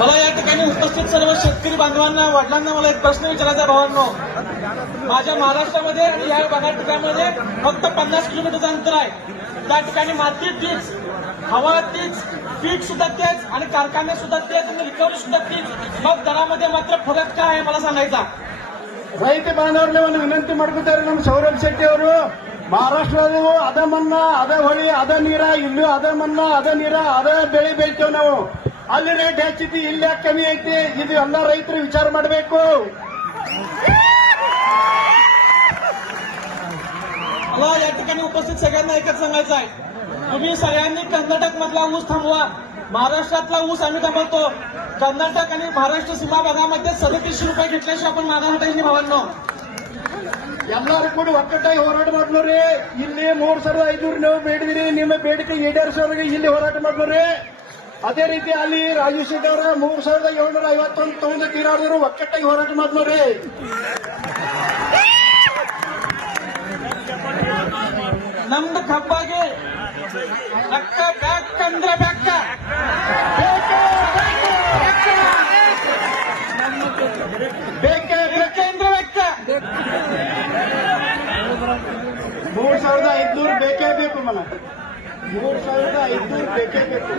मला या ठिकाणी उपस्थित सर्व शेतकरी बांधवांना वडिलांना मला एक प्रश्न विचारायचा भावांनो. माझ्या महाराष्ट्रामध्ये आणि या ठिकाणामध्ये फक्त 50 किलोमीटरचं अंतर आहे. त्या ठिकाणी माती तीच, हवा तीच, पीक सुद्धा तेच आणि कारखाने सुद्धा तेच आणि रिकव्हरी सुद्धा तीच. मग दरामध्ये मात्र फरक काय आहे मला सांगायचा. ರೈತ ಬಾಂಧವರಲ್ಲಿ ಒಂದು ವಿನಂತಿ ಮಾಡ್ಕೊತಾರೆ ನಮ್ಮ ಸೌರಭ್ ಶೆಟ್ಟಿ ಅವರು. ಮಹಾರಾಷ್ಟ್ರದಲ್ಲೂ ಅದ ಮನ್ನಾ, ಅದ ಹೊಳಿ, ಅದ ನೀರ, ಇಲ್ಲೂ ಅದ ಮನ್ನಾ, ಅದ ನೀರ, ಅದ ಬೆಳೆ ಬೆಳಿತೇವೆ ನಾವು. ಅಲ್ಲಿ ರೇಟ್ ಹೆಚ್ಚೈತಿ, ಇಲ್ಲಿ ಯಾಕೆ ಕಮ್ಮಿ ಐತಿ, ಇದು ಎಲ್ಲ ರೈತರು ವಿಚಾರ ಮಾಡಬೇಕು. मला या ठिकाणी उपस्थित सगळ्यांना एकच सांगायचं आहे, तुम्ही सगळ्यांनी कर्नाटक मधला ऊस थांबवा. महाराष्ट्रातला ऊस आम्ही थांबवतो. कर्नाटक आणि महाराष्ट्र सीमा भागामध्ये 3700 रुपये घेतल्याशिवाय आपण मागा हटायची भावांनो. ಎಲ್ಲರೂ ಕೂಡ ಒಕ್ಕಟ್ಟಾಗಿ ಹೋರಾಟ ಮಾಡ್ಲೋರಿ. ಇಲ್ಲಿ 3500 ನೀವು ಬೇಡಿದಿರಿ, ನಿಮ್ಮ ಬೇಡಿಕೆ ಈಡೇರಿಸೋರಿಗೆ ಇಲ್ಲಿ ಹೋರಾಟ ಮಾಡ್ಲೋರಿ. ಅದೇ ರೀತಿ ಅಲ್ಲಿ ರಾಜು ಶೆಟ್ಟಿ ಅವರ 3751 ತಗೊಂಡು ತೀರಾಡಿದ್ರು ಒಕ್ಕಟ್ಟಾಗಿ ಹೋರಾಟ ಮಾಡ್ಲೋರಿ. ನಮ್ದು ಕಬ್ಬಾಗಿ ಅಕ್ಕ ಬ್ಯಾಕ್ ಅಂದ್ರೆ ಬ್ಯಾಕ್ಕ ಬೇಕೇ ಬೇಕೆ ಅಂದ್ರೆ ಬೆಕ್ಕ. 3500 ಬೇಕೇ ಬೇಕು. ಮನ 3500 ಬೇಕೇ ಬೇಕು.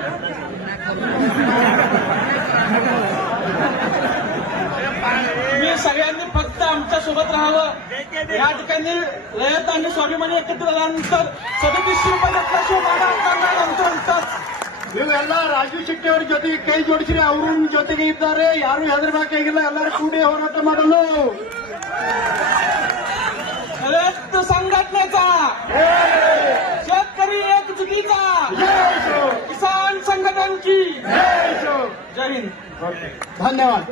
तुम्ही सगळ्यांनी फक्त आमच्या सोबत राहावं. या ठिकाणी रयत आणि स्वाभिमानी एकत्र झाल्यानंतर 3700 रुपये घेतल्याशिवाय मागा हटणार आमचं म्हणतात. ನೀವೆಲ್ಲ ರಾಜು ಶೆಟ್ಟಿ ಅವ್ರ ಜೊತೆಗೆ ಕೈ ಜೋಡಿಸಿರಿ, ಅವರು ನಿಮ್ಮ ಜೊತೆಗೆ ಇದ್ದಾರೆ. ಯಾರು ಹೆದರ್ಬೇಕಾಗಿಲ್ಲ, ಎಲ್ಲರೂ ಕೂಡಿ ಹೋರಾಟ ಮಾಡಲು. रयत संघटनेचा, शेतकरी एकजुटीचा, किसान संघटन की जय हिंद. ಧನ್ಯವಾದ.